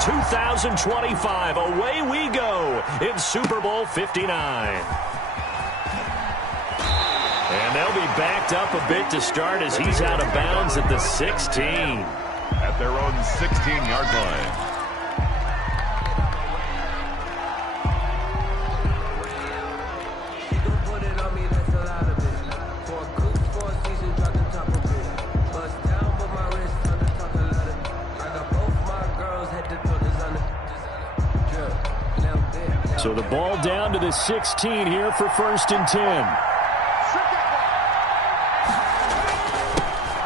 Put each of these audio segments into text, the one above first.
2025. Away we go in Super Bowl 59. And they'll be backed up a bit to start as he's out of bounds at the 16. At their own 16-yard line. So the ball down to the 16 here for 1st and 10.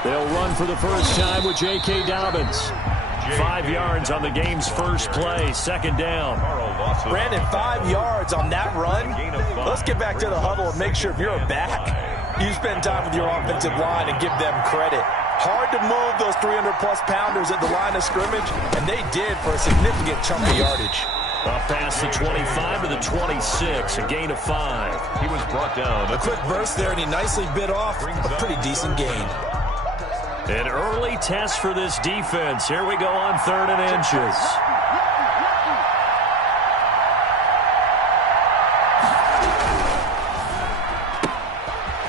They'll run for the first time with J.K. Dobbins. 5 yards on the game's first play, 2nd down. Brandon, 5 yards on that run. Let's get back to the huddle and make sure if you're a back, you spend time with your offensive line and give them credit. Hard to move those 300-plus pounders at the line of scrimmage, and they did for a significant chunk of yardage. Up past the 25 to the 26, a gain of 5. He was brought down. A quick burst there, and he nicely bit off a pretty decent gain. An early test for this defense. Here we go on 3rd and inches.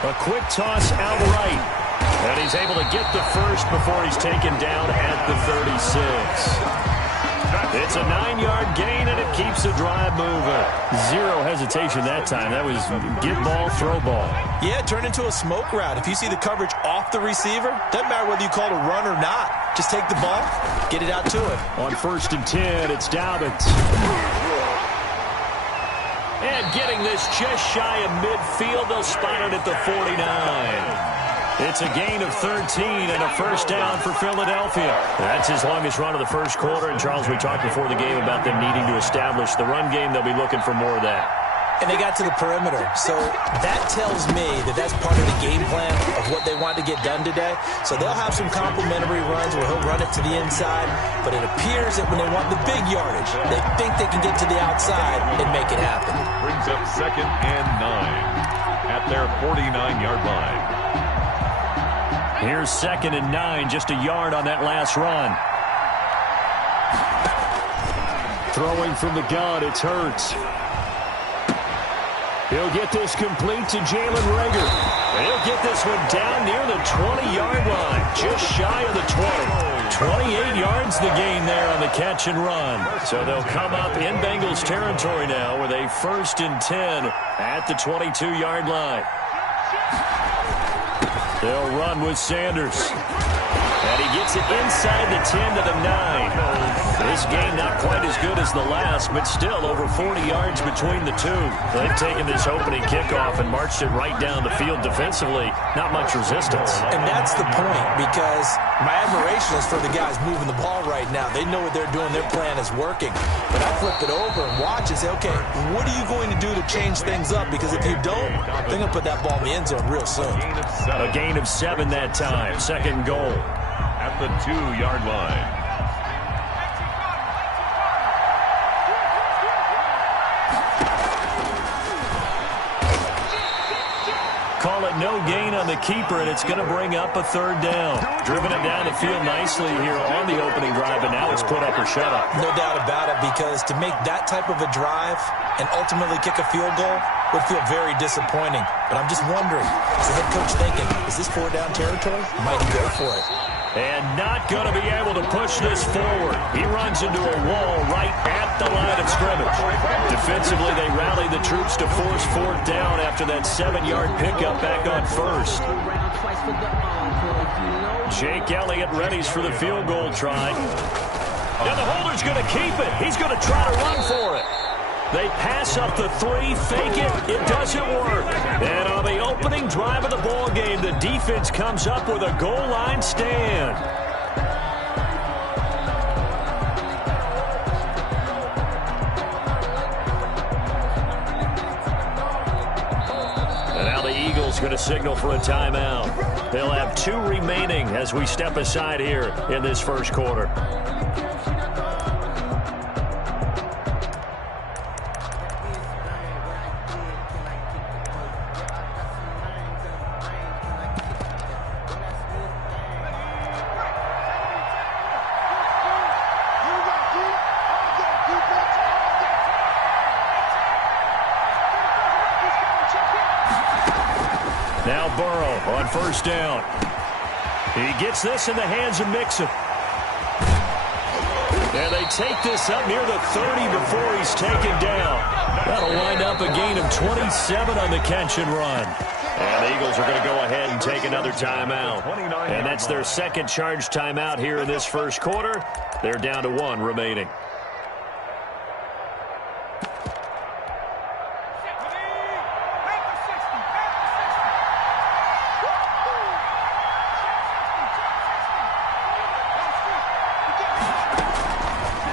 A quick toss out right. And he's able to get the first before he's taken down at the 36. It's a 9-yard gain, and it keeps the drive moving. Zero hesitation that time. That was get ball, throw ball. Yeah, it turned into a smoke route. If you see the coverage off the receiver, doesn't matter whether you call it a run or not. Just take the ball, get it out to him. On 1st and 10, it's Dobbins. And getting this just shy of midfield, they'll spot it at the 49. It's a gain of 13 and a first down for Philadelphia. That's his longest run of the first quarter. And, Charles, we talked before the game about them needing to establish the run game. They'll be looking for more of that. And they got to the perimeter. So that tells me that that's part of the game plan of what they want to get done today. So they'll have some complimentary runs where he'll run it to the inside. But it appears that when they want the big yardage, they think they can get to the outside and make it happen. Brings up 2nd and 9 at their 49-yard line. Here's 2nd and 9, just a yard on that last run. Throwing from the gun, it's Hurts. He'll get this complete to Jalen Reagor. And he'll get this one down near the 20-yard line, just shy of the 20. 28 yards the gain there on the catch and run. So they'll come up in Bengals territory now with a 1st and 10 at the 22-yard line. They'll run with Sanders. And he gets it inside the 10 to the 9. This game not quite as good as the last, but still over 40 yards between the two. They've taken this opening kickoff and marched it right down the field defensively. Not much resistance. And that's the point, because my admiration is for the guys moving the ball right now. They know what they're doing. Their plan is working. But I flip it over and watch and say, okay, what are you going to do to change things up? Because if you don't, they're going to put that ball in the end zone real soon. A gain of 7 that time. 2nd goal. At the 2-yard line. Call it no gain on the keeper, and it's going to bring up a 3rd down. Driven it down the field nicely here on the opening drive, and now it's put up or shut up. No doubt about it, because to make that type of a drive and ultimately kick a field goal would feel very disappointing. But I'm just wondering, is the head coach thinking, is this 4-down territory? Might he go for it? And not going to be able to push this forward. He runs into a wall right at the line of scrimmage. Defensively, they rally the troops to force 4th down after that 7-yard pickup back on 1st. Jake Elliott readies for the field goal try. Now the holder's going to keep it. He's going to try to run for it. They pass up the 3, fake it. It doesn't work. And on the opening drive of the ball game, the defense comes up with a goal line stand. And now the Eagles going to signal for a timeout. They'll have 2 remaining as we step aside here in this first quarter. Burrow on first down. He gets this in the hands of Mixon. And they take this up near the 30 before he's taken down. That'll wind up a gain of 27 on the catch and run. And the Eagles are going to go ahead and take another timeout. And that's their second charge timeout here in this first quarter. They're down to 1 remaining.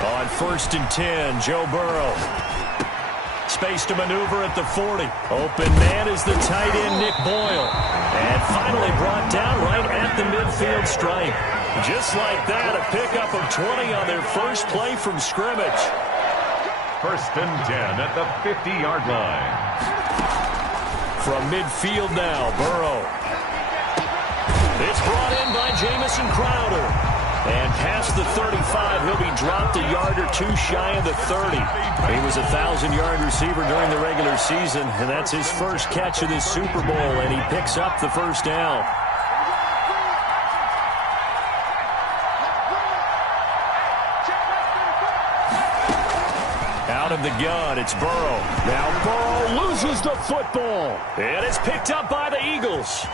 On first and 10, Joe Burrow. Space to maneuver at the 40. Open man is the tight end, Nick Boyle. And finally brought down right at the midfield stripe. Just like that, a pickup of 20 on their first play from scrimmage. First and 10 at the 50-yard line. From midfield now, Burrow. It's brought in by Jamison Crowder. And past the 35, he'll be dropped a yard or two shy of the 30. He was a 1,000-yard receiver during the regular season, and that's his first catch of this Super Bowl, and he picks up the first down. Out of the gun, it's Burrow. Now Burrow loses the football. And it's picked up by the Eagles.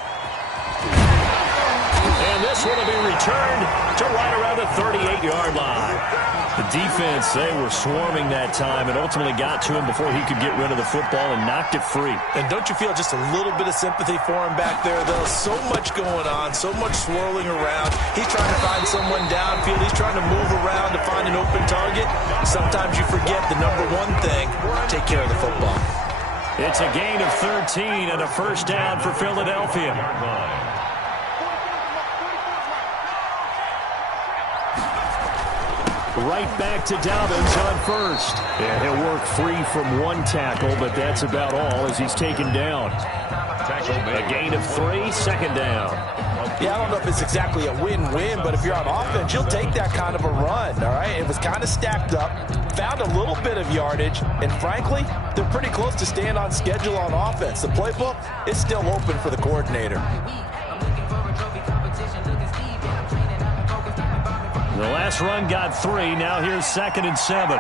And this one will be returned to right around the 38-yard line. The defense, they were swarming that time and ultimately got to him before he could get rid of the football and knocked it free. And don't you feel just a little bit of sympathy for him back there, though? So much going on, so much swirling around. He's trying to find someone downfield. He's trying to move around to find an open target. Sometimes you forget the number one thing, take care of the football. It's a gain of 13 and a first down for Philadelphia. Right back to Dobbins on first. And he'll work free from one tackle, but that's about all as he's taken down. A gain of 3, second down. Yeah, I don't know if it's exactly a win-win, but if you're on offense, you'll take that kind of a run, all right? It was kind of stacked up, found a little bit of yardage, and frankly, they're pretty close to staying on schedule on offense. The playbook is still open for the coordinator. The last run got 3. Now here's 2nd and 7.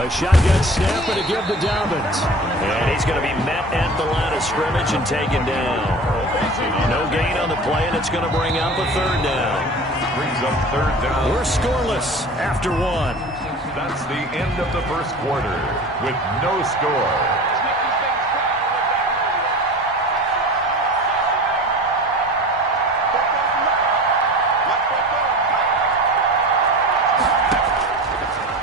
A shotgun snap and a give to Dobbins. And he's going to be met at the line of scrimmage and taken down. No gain on the play, and it's going to bring up a 3rd down. Brings up 3rd down. We're scoreless after 1. That's the end of the first quarter with no score.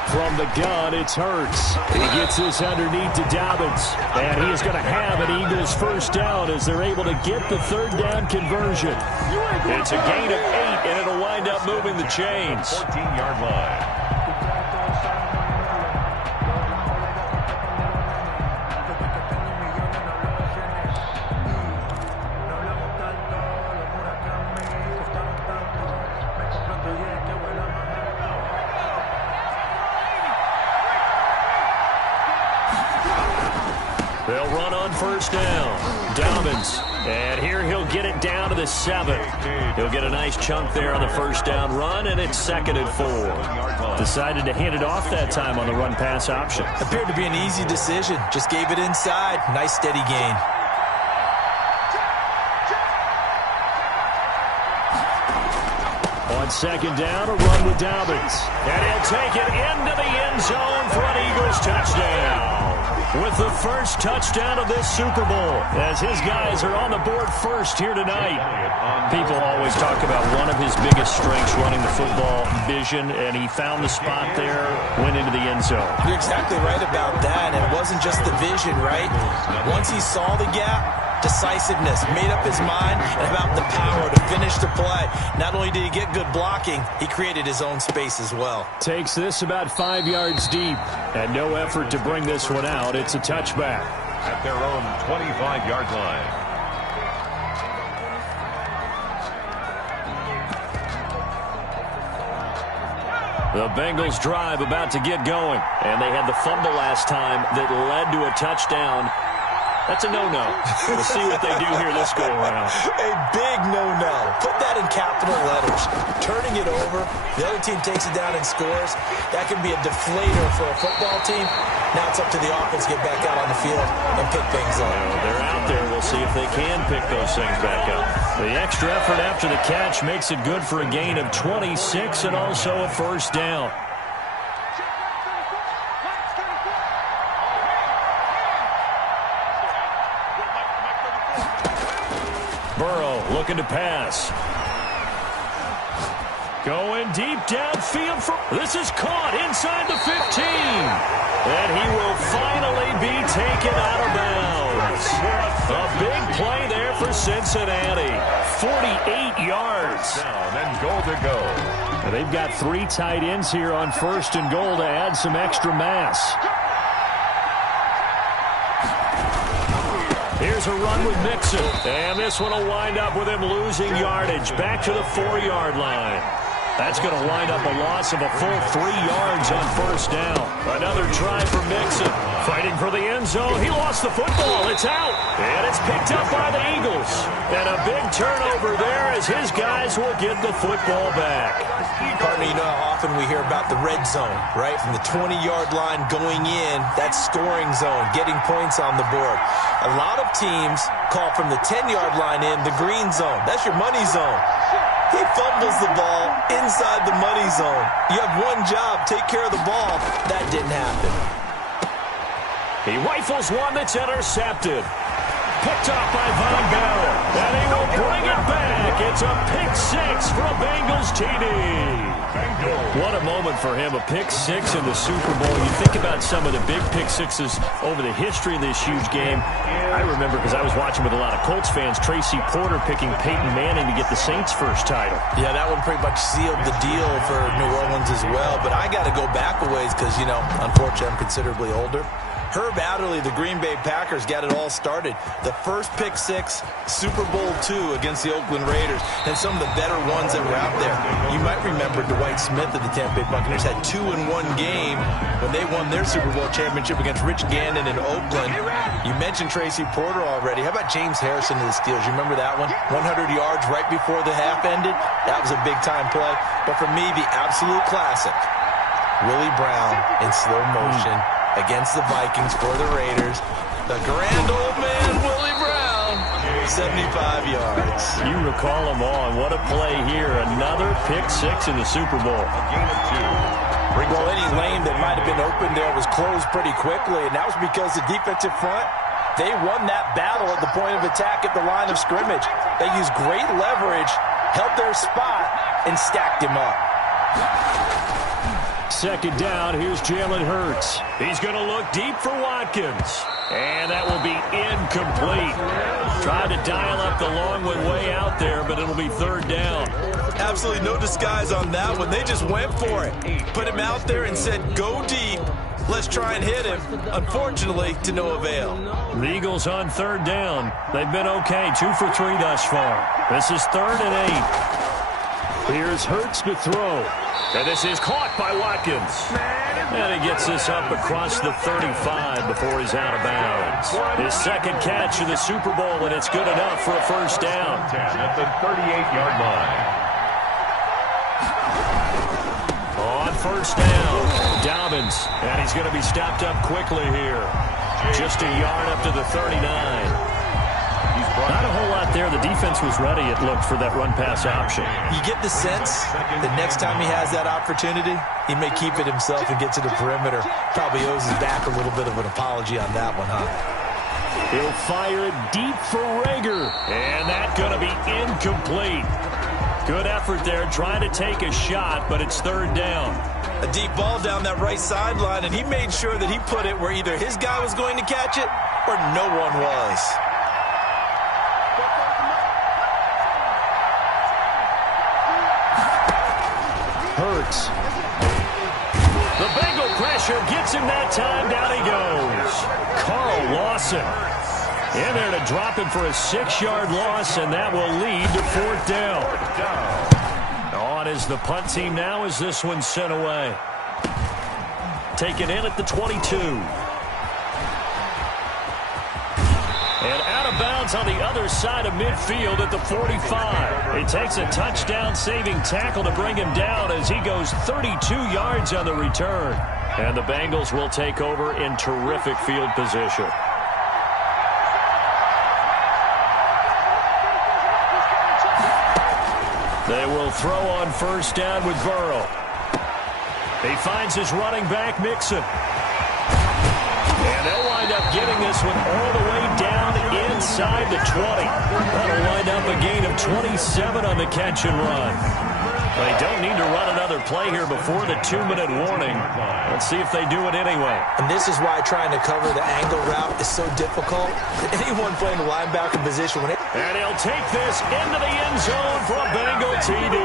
From the gun, it's Hurts. He gets this underneath to Dobbins. And he is going to have an Eagles first down as they're able to get the 3rd down conversion. It's a gain of 8, and it'll wind up moving the chains. 14-yard line. They'll run on first down. Dobbins. And here he'll get it down to the 7. He'll get a nice chunk there on the first down run, and it's 2nd and 4. Decided to hand it off that time on the run-pass option. Appeared to be an easy decision. Just gave it inside. Nice steady gain. On 2nd down, a run with Dobbins. And he'll take it into the end zone for an Eagles touchdown. With the first touchdown of this Super Bowl, as his guys are on the board first here tonight. People always talk about one of his biggest strengths running the football, vision, and he found the spot there, went into the end zone. You're exactly right about that. And it wasn't just the vision, right? Once he saw the gap, decisiveness, made up his mind, and about the power to finish the play. Not only did he get good blocking, he created his own space as well. Takes this about 5 yards deep, and no effort to bring this one out. It's a touchback. At their own 25-yard line. The Bengals drive about to get going, and they had the fumble last time that led to a touchdown. That's a no-no. We'll see what they do here this go-around. A big no-no. Put that in capital letters. Turning it over, the other team takes it down and scores. That can be a deflator for a football team. Now it's up to the offense to get back out on the field and pick things up. They're out there. We'll see if they can pick those things back up. The extra effort after the catch makes it good for a gain of 26 and also a first down. Burrow looking to pass. Going deep downfield. This is caught inside the 15. And he will finally be taken out of bounds. A big play there for Cincinnati. 48 yards. Down and goal to go. And they've got 3 tight ends here on first and goal to add some extra mass. Here's a run with Mixon. And this one will wind up with him losing yardage. Back to the 4-yard line. That's going to wind up a loss of a full 3 yards on first down. Another try for Mixon. Fighting for the end zone. He lost the football. It's out. And it's picked up by the Eagles. And a big turnover there as his guys will get the football back. Partner, you know how often we hear about the red zone, right? From the 20-yard line going in, that's scoring zone, getting points on the board. A lot of teams call from the 10-yard line in the green zone. That's your money zone. He fumbles the ball inside the money zone. You have one job, take care of the ball. That didn't happen. He rifles one that's intercepted. Picked off by Von Bell. And he will bring it back. It's a pick 6 for a Bengals TD. What a moment for him, a pick 6 in the Super Bowl. You think about some of the big pick 6s over the history of this huge game. I remember, because I was watching with a lot of Colts fans, Tracy Porter picking Peyton Manning to get the Saints' first title. Yeah, that one pretty much sealed the deal for New Orleans as well. But I got to go back a ways because, you know, unfortunately I'm considerably older. Herb Adderley, the Green Bay Packers, got it all started. The first pick 6, Super Bowl II against the Oakland Raiders, and some of the better ones that were out there. You might remember Dwight Smith of the Tampa Bay Buccaneers had 2 in one game when they won their Super Bowl championship against Rich Gannon in Oakland. You mentioned Tracy Porter already. How about James Harrison of the Steelers? You remember that one? 100 yards right before the half ended. That was a big-time play. But for me, the absolute classic, Willie Brown in slow motion against the Vikings for the Raiders. The grand old man, Willie Brown, 75 yards. You recall them all, and what a play here. Another pick 6 in the Super Bowl. A gain of 2. Well, any lane that might have been open there was closed pretty quickly, and that was because the defensive front, they won that battle at the point of attack at the line of scrimmage. They used great leverage, held their spot, and stacked him up. Second down, here's Jalen Hurts. He's going to look deep for Watkins. And that will be incomplete. Tried to dial up the long way out there, but it'll be third down. Absolutely no disguise on that one. They just went for it. Put him out there and said, go deep. Let's try and hit him. Unfortunately, to no avail. The Eagles on third down. They've been okay, 2 for 3 thus far. This is 3rd and 8. Here's Hurts to throw. And this is caught by Watkins. And he gets this up across the 35 before he's out of bounds. His second catch of the Super Bowl, and it's good enough for a first down. At the 38-yard line. On first down, Dobbins. And he's going to be stopped up quickly here. Just a yard up to the 39. Not a whole lot there. The defense was ready, it looked, for that run-pass option. You get the sense that next time he has that opportunity, he may keep it himself and get to the perimeter. Probably owes his back a little bit of an apology on that one, huh? He'll fire it deep for Rager. And that's going to be incomplete. Good effort there, trying to take a shot, but it's third down. A deep ball down that right sideline, and he made sure that he put it where either his guy was going to catch it or no one was. Hurts. The Bengal pressure gets him that time. Down he goes. Carl Lawson in there to drop him for a 6-yard loss, and that will lead to fourth down. On is the punt team now as this one's sent away. Taken in at the 22. bounds on the other side of midfield at the 45. It takes a touchdown-saving tackle to bring him down as he goes 32 yards on the return. And the Bengals will take over in terrific field position. They will throw on first down with Burrow. He finds his running back, Mixon. And they'll wind up getting this one all the way down inside the 20. That'll wind up a gain of 27 on the catch and run. They don't need to run another play here before the 2-minute warning. Let's see if they do it anyway. And this is why trying to cover the angle route is so difficult. Anyone playing the linebacker position. And he'll take this into the end zone for a Bengal TD.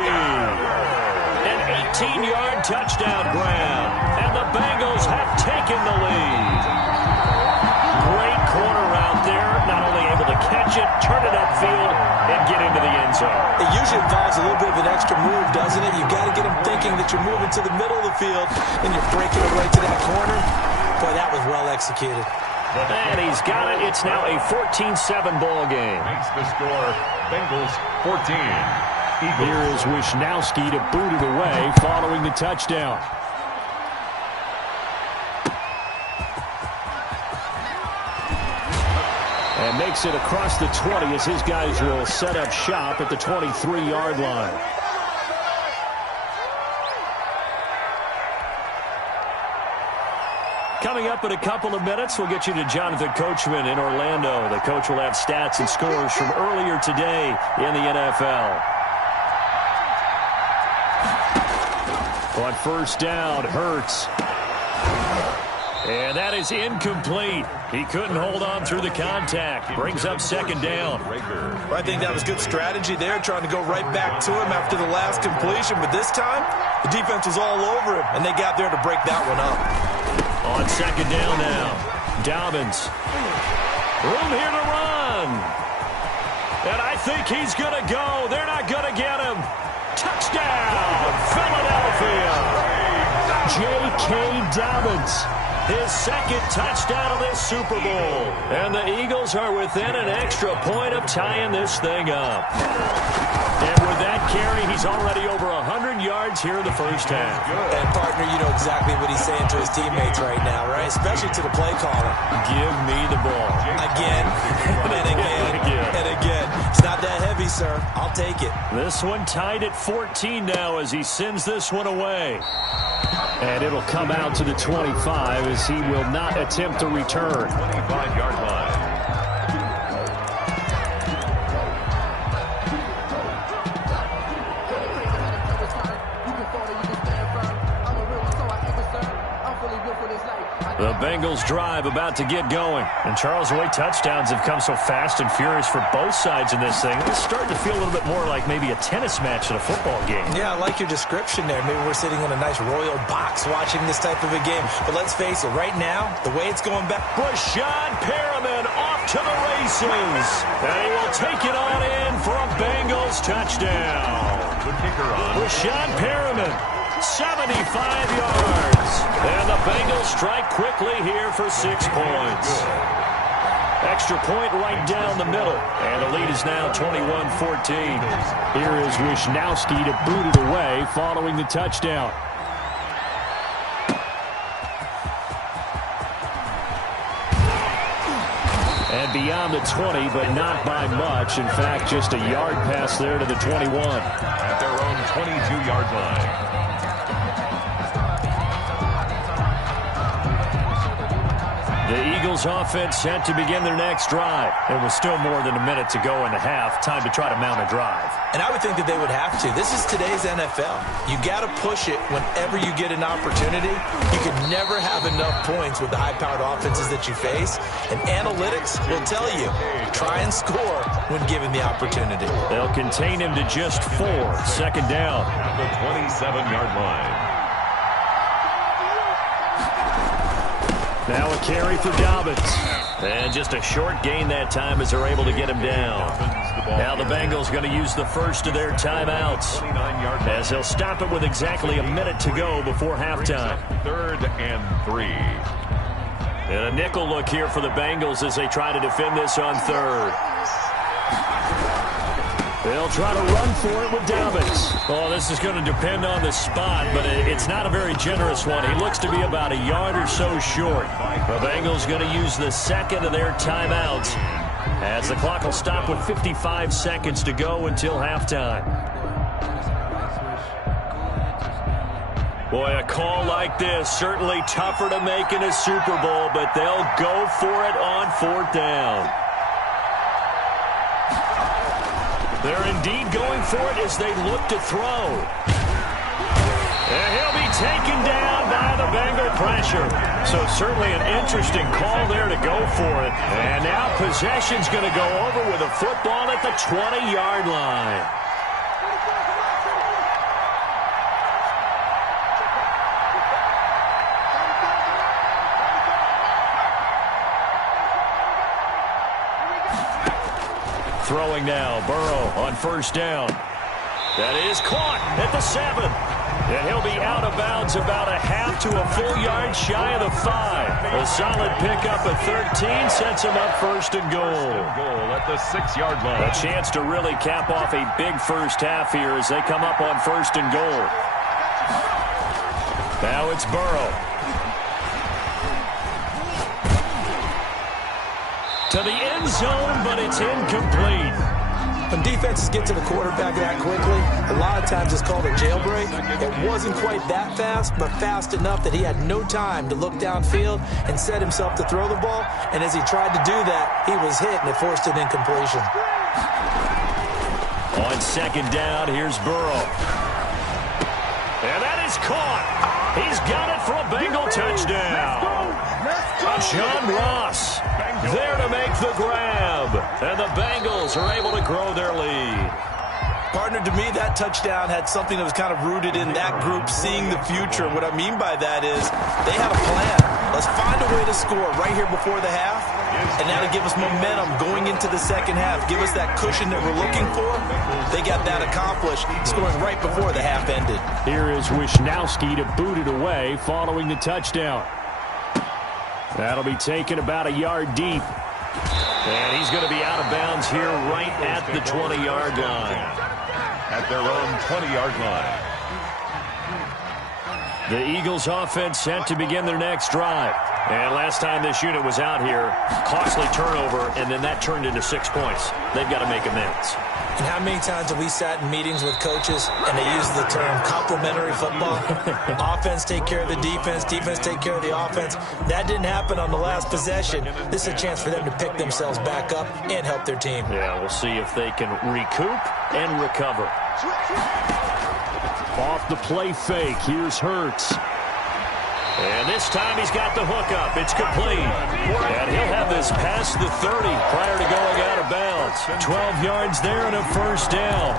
An 18-yard touchdown grab. And the Bengals have taken the lead. Great corner out there. Not only able to catch it, turn it upfield, and get into the end zone. It usually involves a little bit of an extra move, doesn't it? You've got to get them thinking that you're moving to the middle of the field, and you're breaking it right to that corner. Boy, that was well executed. And he's got it. It's now a 14-7 ball game. Makes the score Bengals 14. Eagles. Here is Wisnowski to boot it away following the touchdown. And makes it across the 20 as his guys will set up shop at the 23-yard line. Coming up in a couple of minutes, we'll get you to Jonathan Coachman in Orlando. The coach will have stats and scores from earlier today in the NFL. On first down, Hurts. And that is incomplete. He couldn't hold on through the contact. Brings up second down. I think that was good strategy there, trying to go right back to him after the last completion. But this time, the defense was all over him, and they got there to break that one up. On second down now, Dobbins. Room here to run. And I think he's going to go. They're not going to get him. Touchdown, Philadelphia. J.K. Dobbins. His second touchdown of this Super Bowl. And the Eagles are within an extra point of tying this thing up. And with that carry, he's already over 100 yards here in the first half. And, partner, you know exactly what he's saying to his teammates right now, right? Especially to the play caller. Give me the ball. Again, and again, and again. It's not that heavy, sir. I'll take it. This one tied at 14 now as he sends this one away. And it'll come out to the 25 as he will not attempt to return. 25-yard line. The Bengals drive about to get going. And Charles, the way touchdowns have come so fast and furious for both sides in this thing, it's starting to feel a little bit more like maybe a tennis match at a football game. Yeah, I like your description there. Maybe we're sitting in a nice royal box watching this type of a game. But let's face it, right now, the way it's going back. Rashad Perriman off to the races. And he will take it on in for a Bengals touchdown. Good kicker on. Rashad Perriman. 75 yards. And the Bengals strike quickly here for 6 points. Extra point right down the middle. And the lead is now 21-14. Here is Wisnowski to boot it away following the touchdown. And beyond the 20, but not by much. In fact, just a yard pass there to the 21. At their own 22-yard line. The Eagles offense set to begin their next drive. There was still more than a minute to go in the half. Time to try to mount a drive. And I would think that they would have to. This is today's NFL. You got to push it whenever you get an opportunity. You can never have enough points with the high-powered offenses that you face. And analytics will tell you, try and score when given the opportunity. They'll contain him to just 4. Second down. At the 27-yard line. Now a carry for Dobbins. And just a short gain that time as they're able to get him down. Now the Bengals going to use the first of their timeouts as they'll stop it with exactly a minute to go before halftime. 3rd and 3. And a nickel look here for the Bengals as they try to defend this on third. They'll try to run for it with Dobbins. Oh, this is going to depend on the spot, but it's not a very generous one. He looks to be about a yard or so short. The Bengals going to use the second of their timeouts as the clock will stop with 55 seconds to go until halftime. Boy, a call like this, certainly tougher to make in a Super Bowl, but they'll go for it on fourth down. They're indeed going for it as they look to throw. And he'll be taken down by the Bengal pressure. So certainly an interesting call there to go for it. And now possession's going to go over with a football at the 20-yard line. Throwing now, Burrow on first down. That is caught at the 7. And he'll be out of bounds about a half to a full yard shy of the 5. A solid pickup at 13 sets him up first and goal. Goal at the 6-yard line. A chance to really cap off a big first half here as they come up on first and goal. Now it's Burrow. To the end zone, but it's incomplete. When defenses get to the quarterback that quickly, a lot of times it's called a jailbreak. It wasn't quite that fast, but fast enough that he had no time to look downfield and set himself to throw the ball. And as he tried to do that, he was hit, and it forced an incompletion. On second down, here's Burrow. And that is caught. He's got it for a Bengal touchdown. John Ross there to make the grab. And the Bengals are able to grow their lead. Partner, to me, that touchdown had something that was kind of rooted in that group seeing the future. What I mean by that is they had a plan. Let's find a way to score right here before the half, and that'll give us momentum going into the second half. Give us that cushion that we're looking for. They got that accomplished, scoring right before the half ended. Here is Wisnowski to boot it away following the touchdown. That'll be taken about a yard deep. And he's going to be out of bounds here right at the 20-yard line. At their own 20-yard line. The Eagles offense set to begin their next drive. And last time this unit was out here, costly turnover, and then that turned into 6 points. They've got to make amends. And how many times have we sat in meetings with coaches and they use the term complementary football? Offense take care of the defense, defense take care of the offense. That didn't happen on the last possession. This is a chance for them to pick themselves back up and help their team. Yeah, we'll see if they can recoup and recover. Off the play fake, here's Hurts. And this time he's got the hookup. It's complete. And he'll have this past the 30 prior to going out of bounds. 12 yards there and a first down.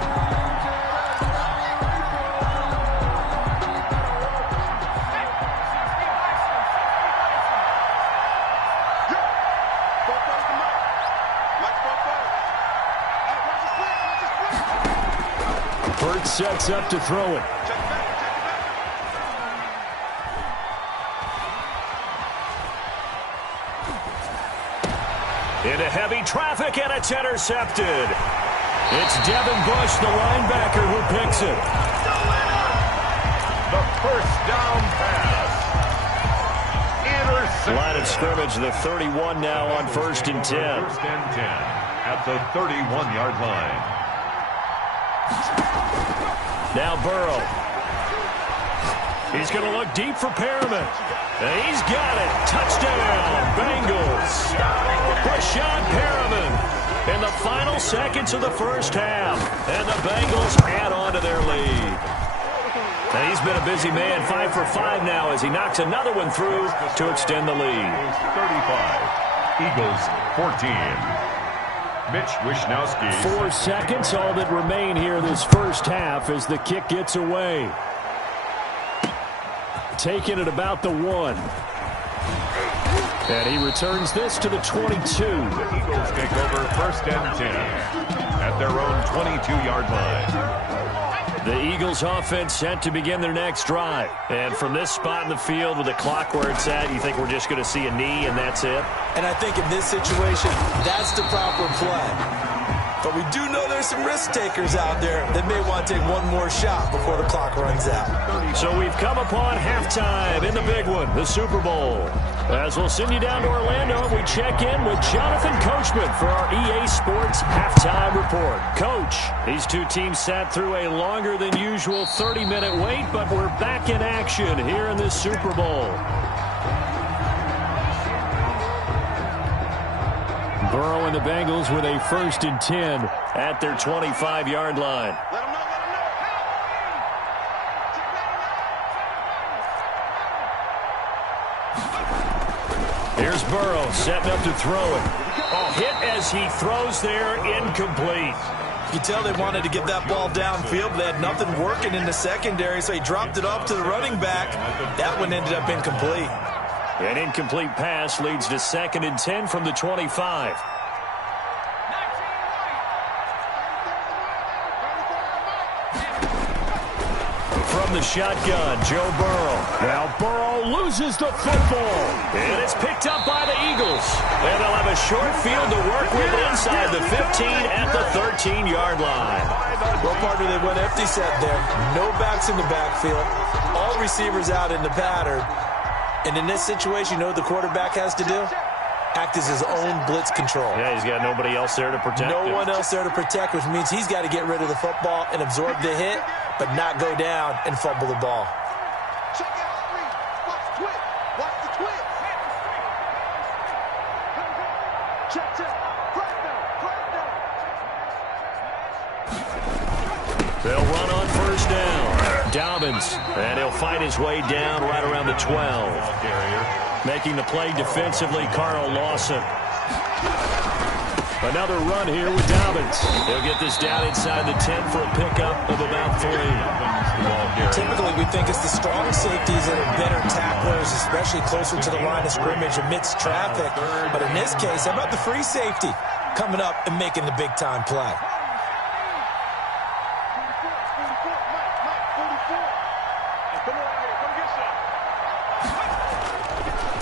Hurts sets up to throw it. Into heavy traffic, and it's intercepted. It's Devin Bush, the linebacker, who picks it. The first down pass. Intercepted. Line of scrimmage, the 31 now on first and 10. First and 10 at the 31-yard line. Now Burrow. He's going to look deep for Perriman. And he's got it. Touchdown, Bengals. Brashad Perriman in the final seconds of the first half. And the Bengals add on to their lead. And he's been a busy man, 5 for 5 now as he knocks another one through to extend the lead. 35, Eagles 14. Mitch Wisnowski. 4 seconds, all that remain here this first half as the kick gets away. Taking it about the 1. And he returns this to the 22. The Eagles take over first and 10 at their own 22-yard line. The Eagles offense set to begin their next drive. And from this spot in the field with the clock where it's at, you think we're just going to see a knee and that's it? And I think in this situation, that's the proper play. But we do know there's some risk takers out there that may want to take one more shot before the clock runs out. So we've come upon halftime in the big one, the Super Bowl. As we'll send you down to Orlando, we check in with Jonathan Coachman for our EA Sports Halftime Report. Coach, these two teams sat through a longer than usual 30-minute wait, but we're back in action here in this Super Bowl. Burrow and the Bengals with a 1st and 10 at their 25-yard line. Here's Burrow setting up to throw it. Oh, hit as he throws there, incomplete. You tell they wanted to get that ball downfield, but they had nothing working in the secondary, so he dropped it off to the running back. That one ended up incomplete. An incomplete pass leads to 2nd and 10 from the 25. From the shotgun, Joe Burrow. Now Burrow loses the football. And it's picked up by the Eagles. And they'll have a short field to work with inside the 15 at the 13-yard line. Well, partner, they went empty set there. No backs in the backfield. All receivers out in the pattern. And in this situation, you know what the quarterback has to do? Act as his own blitz control. Yeah, he's got nobody else there to protect him. No one else there to protect, which means he's got to get rid of the football and absorb the hit, but not go down and fumble the ball. Check it out, Reed. Watch the twist. Watch the twist. Check. Flag down. They'll run on 1st down. Dobbins, and he'll fight his way down right around the 12. Making the play defensively, Carl Lawson. Another run here with Dobbins. He'll get this down inside the 10 for a pickup of about 3. Typically, we think it's the strong safeties that are better tacklers, especially closer to the line of scrimmage amidst traffic. But in this case, how about the free safety coming up and making the big-time play?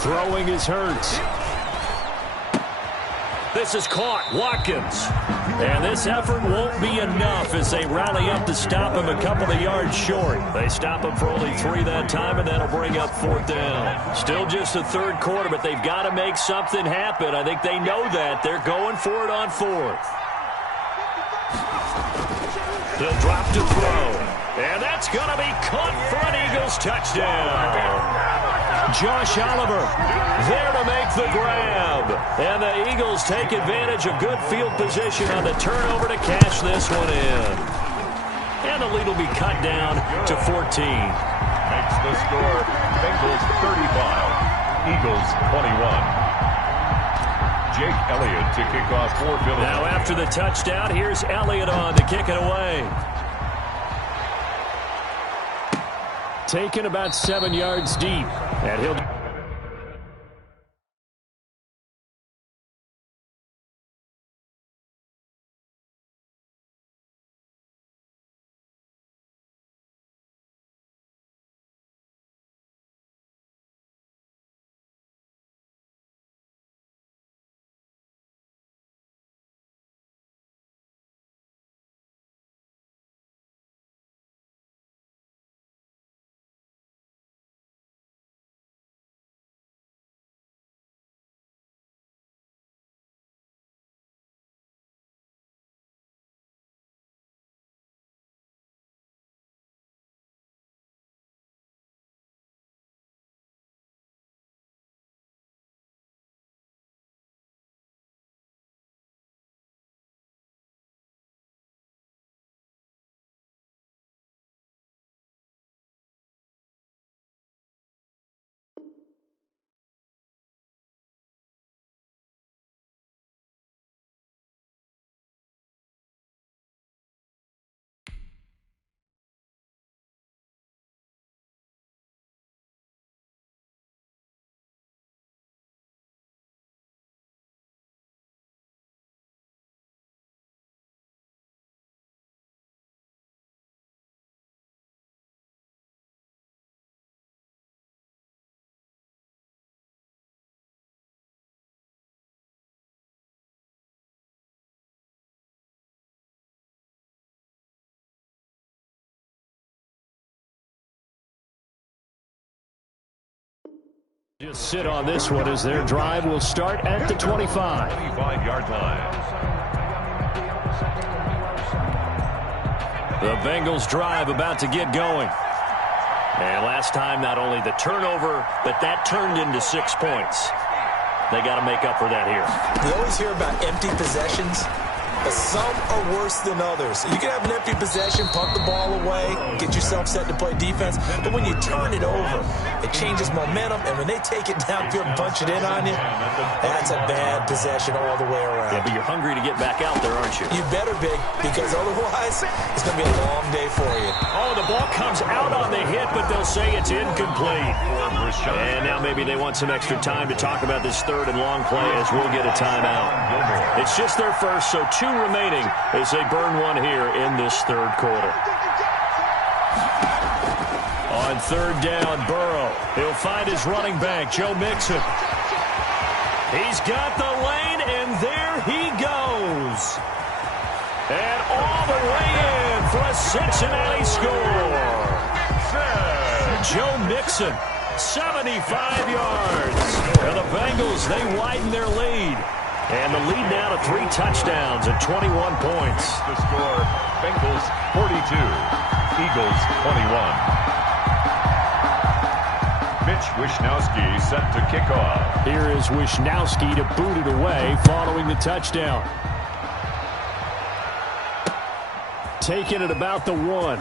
Throwing is Hurts. This is caught. Watkins. And this effort won't be enough as they rally up to stop him a couple of yards short. They stop him for only 3 that time, and that'll bring up 4th down. Still just the 3rd quarter, but they've got to make something happen. I think they know that. They're going for it on 4th. He'll drop to throw. And that's going to be caught for an Eagles touchdown. Josh Oliver there to make the grab. And the Eagles take advantage of good field position on the turnover to cash this one in. And the lead will be cut down to 14. Makes the score Bengals 35, Eagles 21. Jake Elliott to kick off for Philadelphia. Now after the touchdown, here's Elliott on to kick it away. Taken about 7 yards deep. And he'll Just sit on this one as their drive will start at the 25. 25-yard line. The Bengals drive about to get going. And last time, not only the turnover, but that turned into 6 points. They got to make up for that here. We always hear about empty possessions, but some are worse than others. You can have an empty possession, punt the ball away, get yourself set to play defense, but when you turn it over, it changes momentum, and when they take it downfield and punch it in on you, that's a bad possession all the way around. Yeah, but you're hungry to get back out there, aren't you? You better be, because otherwise, it's going to be a long day for you. Oh, the ball comes out on the hit, but they'll say it's incomplete. And now maybe they want some extra time to talk about this third and long play as we'll get a timeout. It's just their first, so 2 remaining as they burn one here in this third quarter. On third down, Burrow. He'll find his running back, Joe Mixon. He's got the lane, and there he goes. And all the way in for a Cincinnati score. Joe Mixon, 75 yards. And the Bengals, they widen their lead. And the lead now to 3 touchdowns and 21 points. The score, Bengals 42, Eagles 21. Mitch Wishnowsky set to kick off. Here is Wishnowsky to boot it away following the touchdown. Taking it about the 1.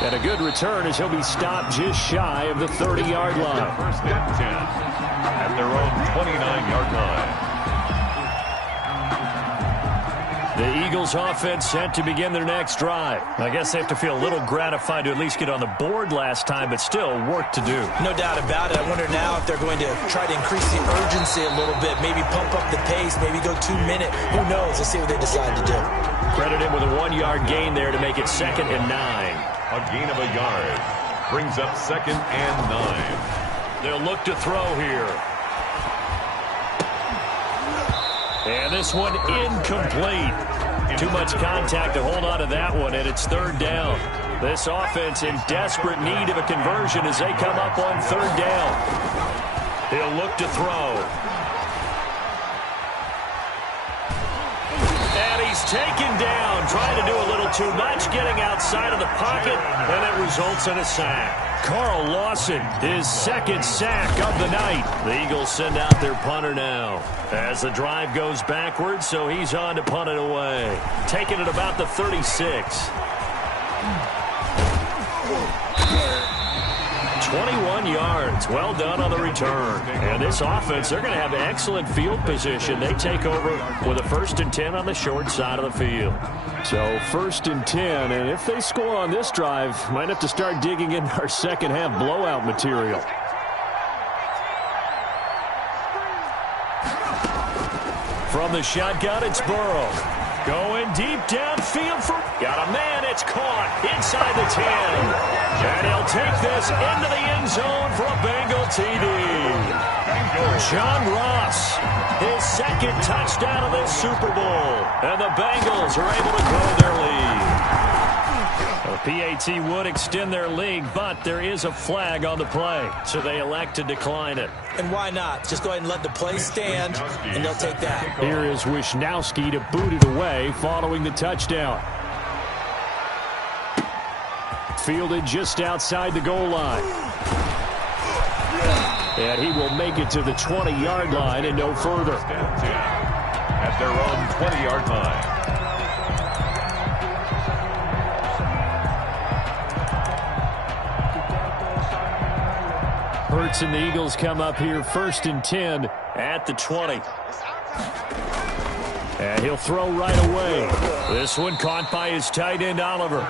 And a good return as he'll be stopped just shy of the 30-yard line. First and 10 at their own 29-yard line. The Eagles offense set to begin their next drive. I guess they have to feel a little gratified to at least get on the board last time, but still work to do. No doubt about it. I wonder now if they're going to try to increase the urgency a little bit, maybe pump up the pace, maybe go 2 minute. Who knows? Let's see what they decide to do. Credit him with a 1-yard gain there to make it 2nd and 9. A gain of a yard brings up 2nd and 9. They'll look to throw here. And this one incomplete. Too much contact to hold on to that one, and it's 3rd down. This offense in desperate need of a conversion as they come up on 3rd down. He'll look to throw. And he's taken down, trying to do a little too much, getting outside of the pocket, and it results in a sack. Carl Lawson, his 2nd sack of the night. The Eagles send out their punter now as the drive goes backwards, so he's on to punt it away. Taking it about the 36. 21 yards. Well done on the return. And this offense, they're going to have excellent field position. They take over with a 1st and 10 on the short side of the field. So 1st and 10, and if they score on this drive, might have to start digging in our second half blowout material. From the shotgun, it's Burrow. Going deep downfield for... Got a man, it's caught inside the 10. And he'll take this into the end zone for a Bengal TD. John Ross, his 2nd touchdown of this Super Bowl. And the Bengals are able to grow their lead. PAT would extend their lead, but there is a flag on the play, so they elect to decline it. And why not? Just go ahead and let the play stand, and they'll take that. Here is Wishnowsky to boot it away following the touchdown. Fielded just outside the goal line. And he will make it to the 20-yard line and no further. At their own 20-yard line. Hurts and the Eagles come up here 1st and 10 at the 20. And he'll throw right away. This one caught by his tight end, Oliver.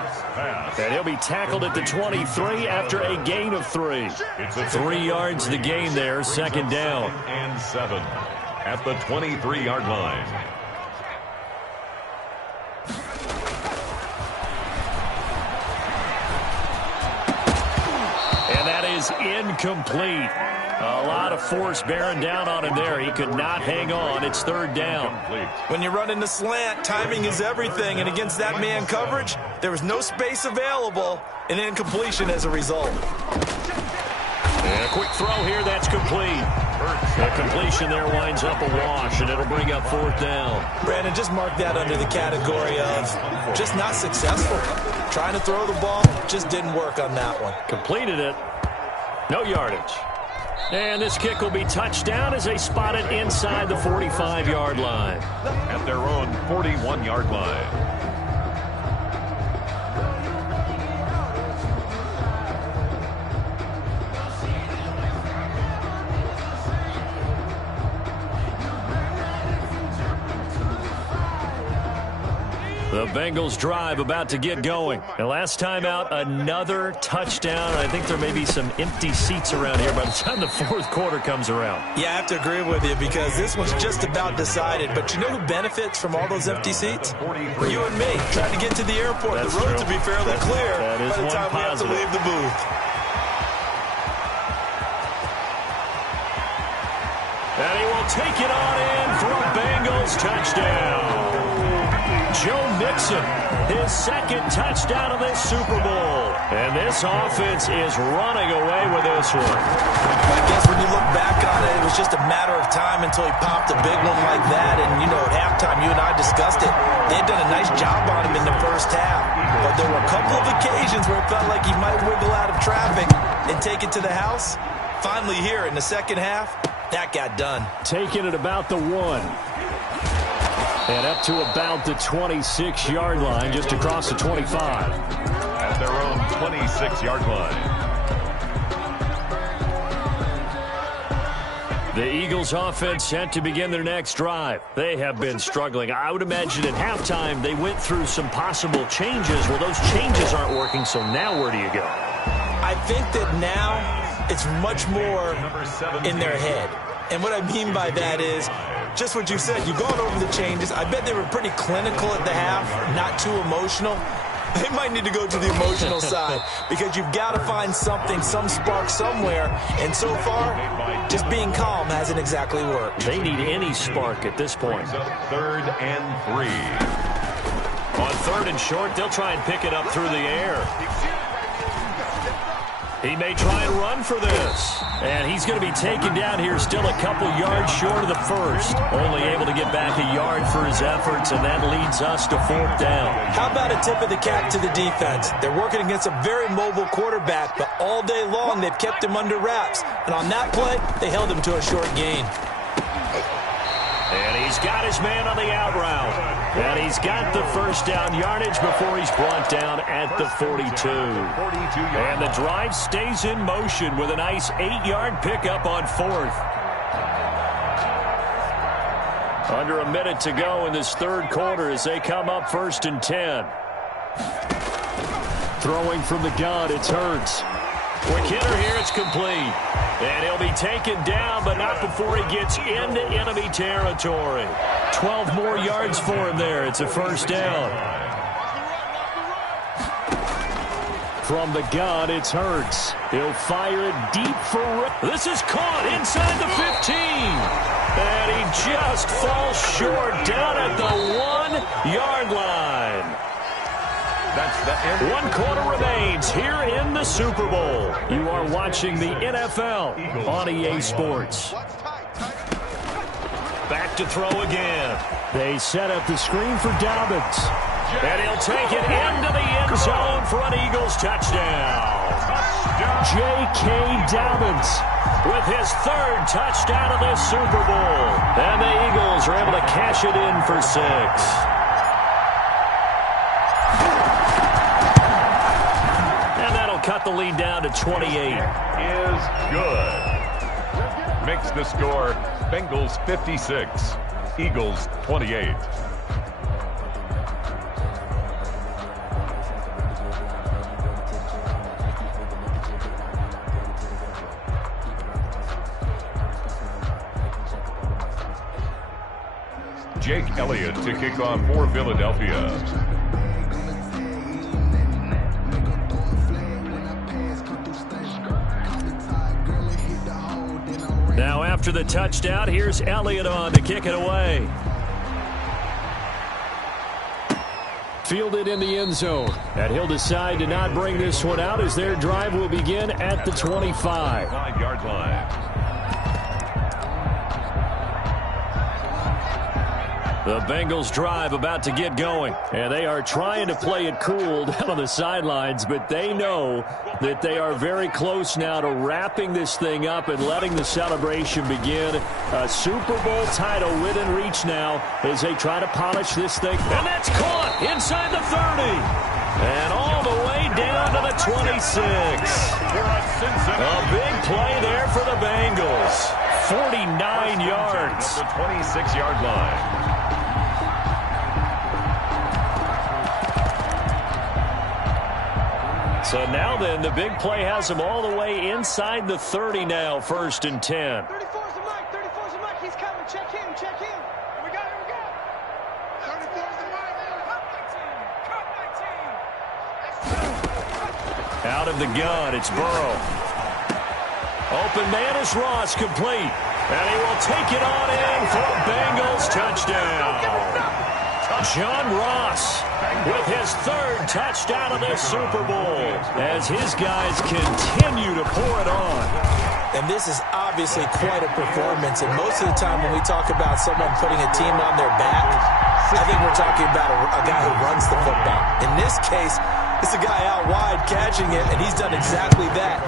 And he'll be tackled at the 23 after a gain of 3. 3 yards the gain there, 2nd down. And 7 at the 23-yard line. Is incomplete. A lot of force bearing down on him there. He could not hang on. It's 3rd down. When you run in the slant, timing is everything. And against that man coverage, there was no space available. An incompletion as a result. And a quick throw here, that's complete. The completion there winds up a wash, and it'll bring up 4th down. Brandon, just mark that under the category of just not successful. Trying to throw the ball, just didn't work on that one. Completed it. No yardage. And this kick will be touchdown as they spot it inside the 45-yard line. At their own 41-yard line. The Bengals drive about to get going. And last time out, another touchdown. I think there may be some empty seats around here by the time the 4th quarter comes around. Yeah, I have to agree with you because this one's just about decided. But you know who benefits from all those empty seats? You and me, trying to get to the airport. That's the road true. to be fairly clear that is by the time we have to positive. leave the booth. And he will take it on in for a Bengals touchdown. Joe Mixon, his 2nd touchdown of this Super Bowl. And this offense is running away with this one. I guess when you look back on it, it was just a matter of time until he popped a big one like that. And, you know, at halftime, you and I discussed it. They had done a nice job on him in the first half. But there were a couple of occasions where it felt like he might wiggle out of traffic and take it to the house. Finally here in the second half, that got done. Taking it about the 1. And up to about the 26-yard line, just across the 25. At their own 26-yard line. The Eagles offense set to begin their next drive. They have been struggling. I would imagine at halftime they went through some possible changes. Well, those changes aren't working, so now where do you go? I think that now it's much more in their head. And what I mean by that is just what you said. You've gone over the changes. I bet they were pretty clinical at the half, not too emotional. They might need to go to the emotional side because you've got to find something, some spark somewhere. And so far, just being calm hasn't exactly worked. They need any spark at this point. 3rd and 3. On 3rd and short, they'll try and pick it up through the air. He may try and run for this. And he's going to be taken down here still a couple yards short of the 1st. Only able to get back a yard for his efforts, and that leads us to 4th down. How about a tip of the cap to the defense? They're working against a very mobile quarterback, but all day long they've kept him under wraps. And on that play, they held him to a short gain. And he's got his man on the out route. And he's got the 1st down yardage before he's brought down at the 42. And the drive stays in motion with a nice 8-yard pickup on 4th. Under a minute to go in this 3rd quarter as they come up 1st and 10. Throwing from the gun, it's Hurts. Quick hitter here, it's complete. And he'll be taken down, but not before he gets into enemy territory. 12 more yards for him there. It's a 1st down. From the gun, it's Hurts. He'll fire it deep for... This is caught inside the 15. And he just falls short down at the 1-yard line. That's the end. 1 quarter remains here in the Super Bowl. You are watching the NFL on EA Sports. Back to throw again. They set up the screen for Dobbins. And he'll take it into the end zone for an Eagles touchdown. J.K. Dobbins with his 3rd touchdown of this Super Bowl. And the Eagles are able to cash it in for 6. Cut the lead down to 28. Is good. Makes the score Bengals 56, Eagles 28. Jake Elliott to kick off for Philadelphia. Now after the touchdown, here's Elliott on to kick it away. Fielded in the end zone. And he'll decide to not bring this one out as their drive will begin at the 25. 5-yard line. The Bengals drive about to get going, and they are trying to play it cool down on the sidelines, but they know that they are very close now to wrapping this thing up and letting the celebration begin. A Super Bowl title within reach now as they try to polish this thing. And that's caught inside the 30. And all the way down to the 26. A big play there for the Bengals. 49 yards. The 26-yard line. So now then, the big play has him all the way inside the 30 now, 1st and 10. 34's the mic, 34's the mic, he's coming, check him. Here we go. 34's the mic, cut my team. Out of the gun, it's Burrow. Open man is Ross, complete. And he will take it on in for a Bengals touchdown. John Ross with his 3rd touchdown of this Super Bowl as his guys continue to pour it on. And this is obviously quite a performance. And most of the time when we talk about someone putting a team on their back, I think we're talking about a guy who runs the football. In this case, it's a guy out wide catching it, and he's done exactly that,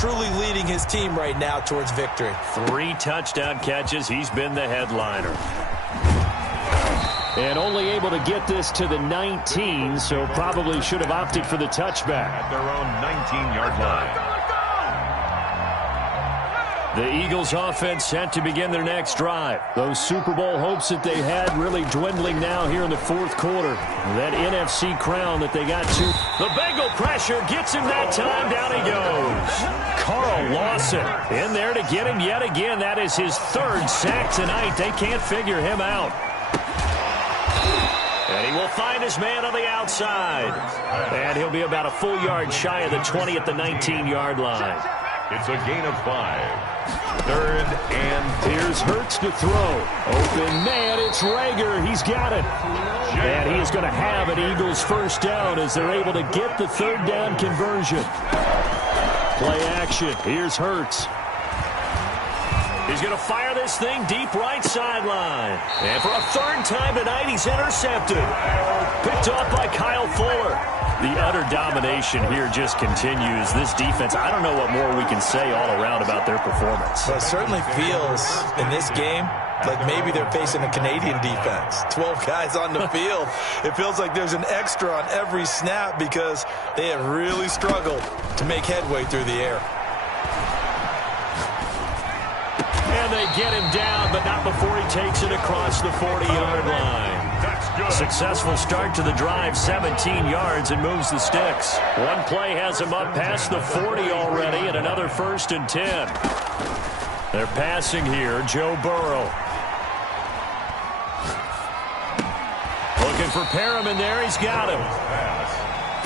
truly leading his team right now towards victory. 3 touchdown catches. He's been the headliner. And only able to get this to the 19, so probably should have opted for the touchback. At their own 19-yard line. The Eagles offense set to begin their next drive. Those Super Bowl hopes that they had really dwindling now here in the 4th quarter. That NFC crown that they got to. The Bengal pressure gets him that time. Down he goes. Carl Lawson in there to get him yet again. That is his 3rd sack tonight. They can't figure him out. And he will find his man on the outside. And he'll be about a full yard shy of the 20 at the 19-yard line. It's a gain of 5. 3rd and here's Hurts to throw. Open man, it's Rager. He's got it. And he is going to have an Eagles 1st down as they're able to get the 3rd down conversion. Play action. Here's Hurts. He's going to fire this thing deep right sideline. And for a 3rd time tonight, he's intercepted. Picked off by Kyle Fuller. The utter domination here just continues. This defense, I don't know what more we can say all around about their performance. Well, it certainly feels in this game like maybe they're facing a Canadian defense. 12 guys on the field. It feels like there's an extra on every snap because they have really struggled to make headway through the air. And they get him down, but not before he takes it across the 40-yard line. Successful start to the drive, 17 yards, and moves the sticks. One play has him up past the 40 already, and another 1st and 10. They're passing here, Joe Burrow. Looking for Perriman there, he's got him.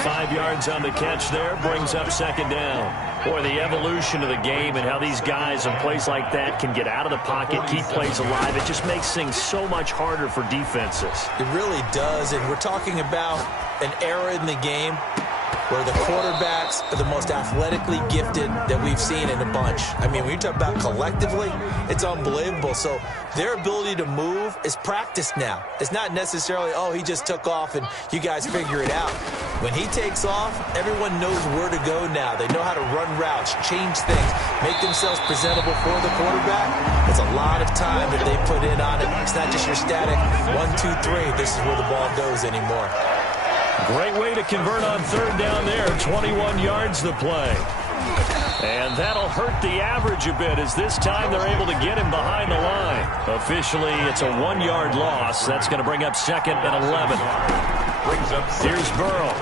5 yards on the catch there, brings up 2nd down. Boy, the evolution of the game and how these guys in plays like that can get out of the pocket, keep plays alive, it just makes things so much harder for defenses. It really does, and we're talking about an era in the game where the quarterbacks are the most athletically gifted that we've seen in a bunch. I mean, when you talk about collectively, it's unbelievable. So their ability to move is practiced now. It's not necessarily, oh, he just took off and you guys figure it out. When he takes off, everyone knows where to go now. They know how to run routes, change things, make themselves presentable for the quarterback. It's a lot of time that they put in on it. It's not just your static 1, 2, 3. This is where the ball goes anymore. Great way to convert on 3rd down there. 21 yards the play. And that'll hurt the average a bit as this time they're able to get him behind the line. Officially, it's a 1-yard loss. That's going to bring up 2nd and 11. brings up Here's Burrow.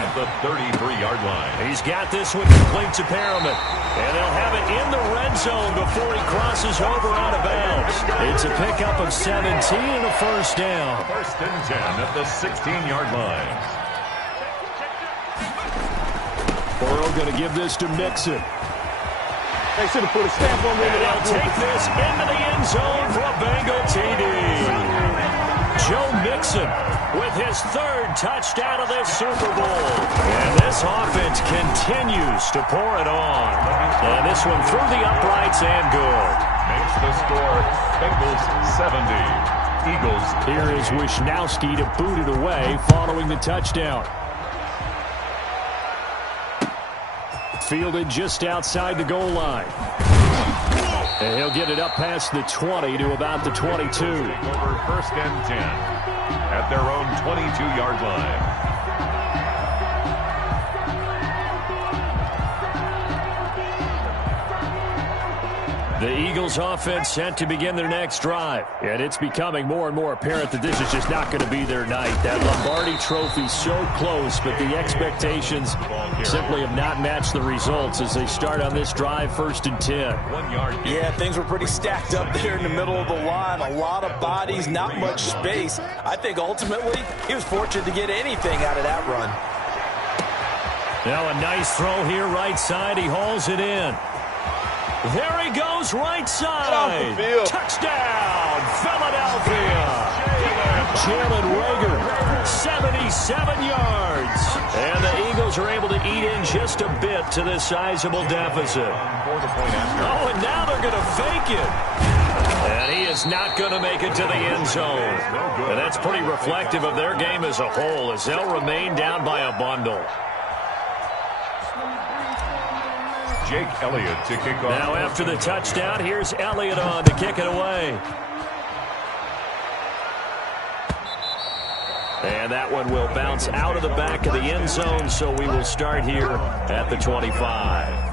At the 33-yard line. He's got this one complete to Perriman. And they'll have it in the red zone before he crosses over out of bounds. It's a pickup of 17 and a 1st down. 1st and 10 at the 16-yard line. Burrow going to give this to Mixon. They should have put a stamp on And they'll take this into the end zone for a Bengal TD. Joe Mixon with his third touchdown of this Super Bowl. And this offense continues to pour it on. And this one through the uprights and good. Makes the score Bengals 70, Eagles. Here is Wisnowski to boot it away following the touchdown. Fielded just outside the goal line. And he'll get it up past the 20 to about the 22. Over 1st and 10 at their own 22-yard line. The Eagles offense set to begin their next drive. And it's becoming more and more apparent that this is just not going to be their night. That Lombardi trophy so close, but the expectations simply have not matched the results as they start on this drive 1st and 10. 1 yard. Yeah, things were pretty stacked up there in the middle of the line. A lot of bodies, not much space. I think ultimately he was fortunate to get anything out of that run. Now a nice throw here right side. He hauls it in. There he goes right side. Touchdown, Philadelphia. Jalen Reagor, 77 yards. And the Eagles are able to eat in just a bit to this sizable deficit. Oh, and now they're going to fake it. And he is not going to make it to the end zone. And that's pretty reflective of their game as a whole as they'll remain down by a bundle. Jake Elliott to kick off. Now after the touchdown, here's Elliott on to kick it away. And that one will bounce out of the back of the end zone, so we will start here at the 25.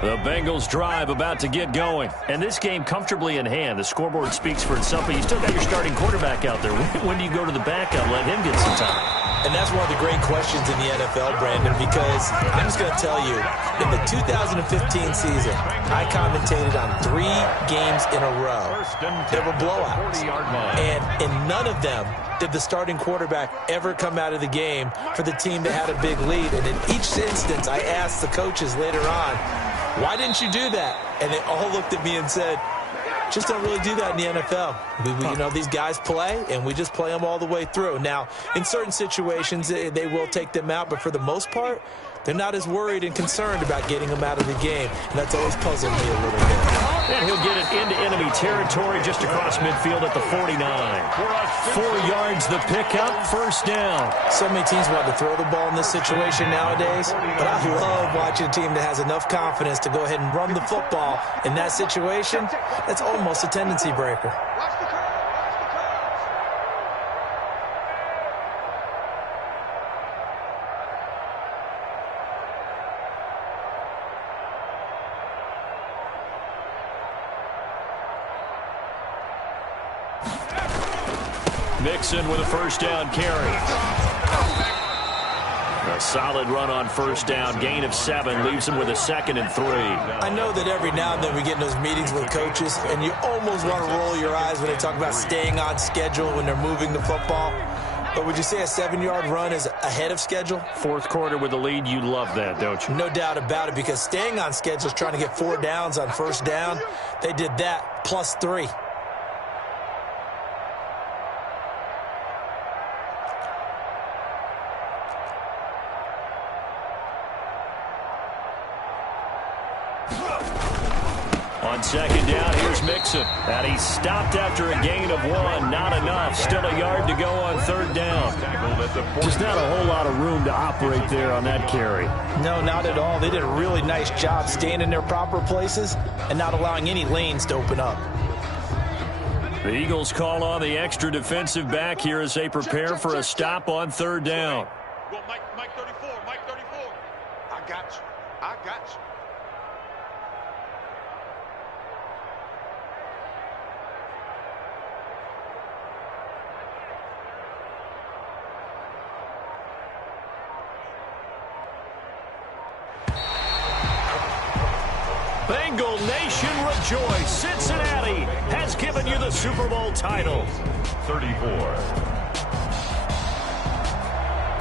The Bengals drive about to get going. And this game comfortably in hand. The scoreboard speaks for itself, but you still got your starting quarterback out there. When do you go to the backup, let him get some time? And that's one of the great questions in the NFL, Brandon, because I'm just going to tell you, in the 2015 season, I commentated on 3 games in a row. There were blowouts. And in none of them did the starting quarterback ever come out of the game for the team that had a big lead. And in each instance, I asked the coaches later on, why didn't you do that? And they all looked at me and said, just don't really do that in the NFL. You know, these guys play, and we just play them all the way through. Now, in certain situations, they will take them out, but for the most part, they're not as worried and concerned about getting them out of the game, and that's always puzzled me a little bit. And he'll get it into enemy territory just across midfield at the 49. 4 yards the pickup, 1st down. So many teams want to throw the ball in this situation nowadays, but I love watching a team that has enough confidence to go ahead and run the football in that situation. That's almost a tendency breaker. Mixon with a 1st down carry. A solid run on 1st down. Gain of 7 leaves him with a 2nd and 3. I know that every now and then we get in those meetings with coaches, and you almost want to roll your eyes when they talk about staying on schedule when they're moving the football. But would you say a 7-yard run is ahead of schedule? 4th quarter with the lead, you love that, don't you? No doubt about it, because staying on schedule is trying to get 4 downs on 1st down. They did that plus 3. On 2nd down, here's Mixon. And he stopped after a gain of 1. Not enough. Still a yard to go on 3rd down. Just not a whole lot of room to operate there on that carry. No, not at all. They did a really nice job staying in their proper places and not allowing any lanes to open up. The Eagles call on the extra defensive back here as they prepare for a stop on 3rd down. Go, Mike 34, Mike 34. I got you. I got you. Bengal Nation rejoice. Cincinnati has given you the Super Bowl title. 34.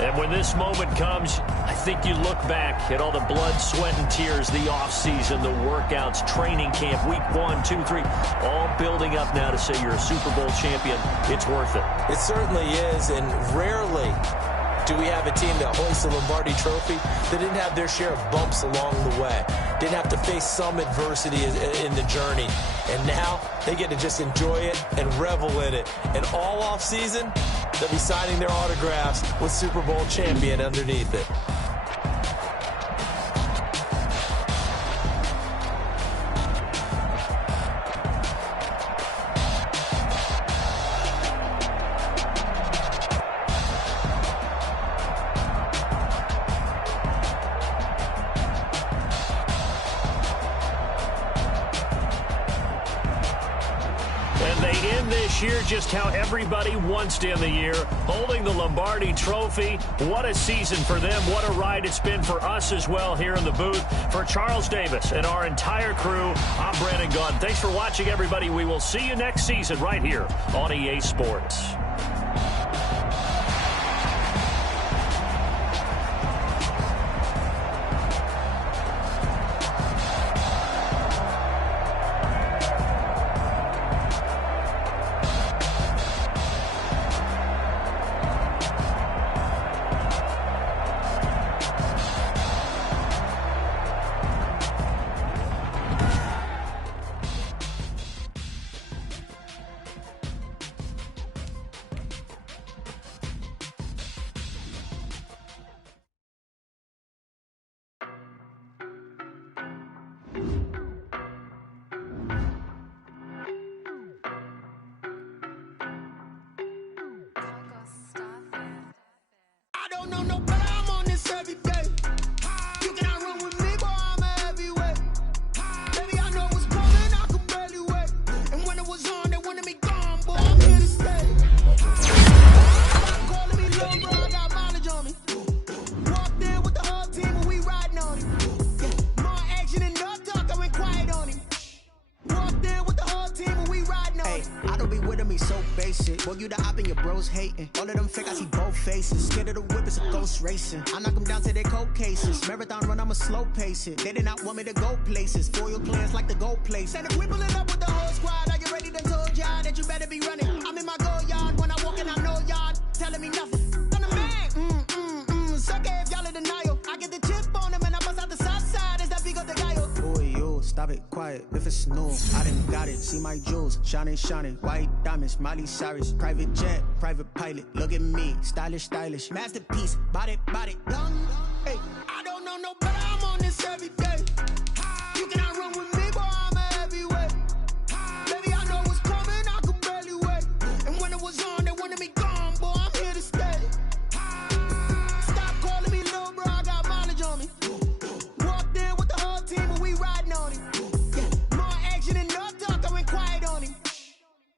And when this moment comes, I think you look back at all the blood, sweat, and tears, the offseason, the workouts, training camp, week 1, 2, 3, all building up now to say you're a Super Bowl champion. It's worth it. It certainly is, and rarely do we have a team that hoists the Lombardi Trophy that didn't have their share of bumps along the way, didn't have to face some adversity in the journey. And now they get to just enjoy it and revel in it. And all offseason, they'll be signing their autographs with Super Bowl champion underneath it. Just how everybody wants to end the year, holding the Lombardi Trophy. What a season for them. What a ride it's been for us as well here in the booth. For Charles Davis and our entire crew, I'm Brandon Gunn. Thanks for watching, everybody. We will see you next season right here on EA Sports. I knock them down to their cold cases. Marathon run, I'm a slow pace it. They did not want me to go places. Foil plans like the gold place. And if we pulling up with the whole squad, are you ready to told y'all that you better be running? I'm in my go yard when I walk in, I know y'all telling me nothing. I'm a man, sucker if y'all in denial. I get the chip on them and I bust out the south side. Is that Vigo de Gallo? Boy, yo, stop it, quiet. If it's new, I done got it. See my jewels, shining, shining. White diamonds, Miley Cyrus. Private jet, private pilot. Look at me, stylish, stylish. Masterpiece, body, done. Hey, I don't know no better. I'm on this every day. You cannot run with me, boy. I'm a heavyweight. Baby, I know what's coming. I could barely wait. And when it was on, they wanted me gone, boy. I'm here to stay. Stop calling me little bro. I got mileage on me. Walked in with the whole team, and we riding on him. Yeah, more action and no talk. I went quiet on him.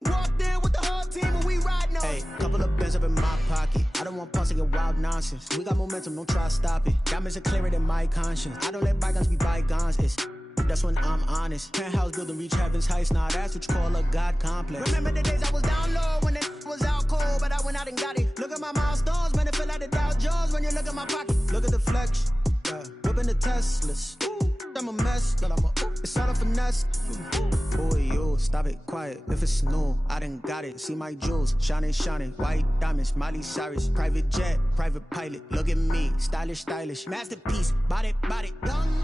Walked in with the whole team, and we riding on him. Hey, couple of bands up in my pocket. I don't want pulse and wild nonsense. We got momentum, don't try to stop it. Diamonds are clearer than my conscience. I don't let bygones be bygones. That's when I'm honest. Penthouse building, reach heaven's heights. Nah, that's what you call a God complex. Remember the days I was down low when it was out cold, but I went out and got it. Look at my milestones, man, it feel like the Dow Jones when you look at my pocket. Look at the flex, whipping the Teslas. I'm a mess, but it's all a finesse. Boy, yo, stop it, quiet. If it's new, I done got it. See my jewels, shining, shining. White diamonds, Miley Cyrus. Private jet, private pilot. Look at me, stylish, stylish. Masterpiece, body, done.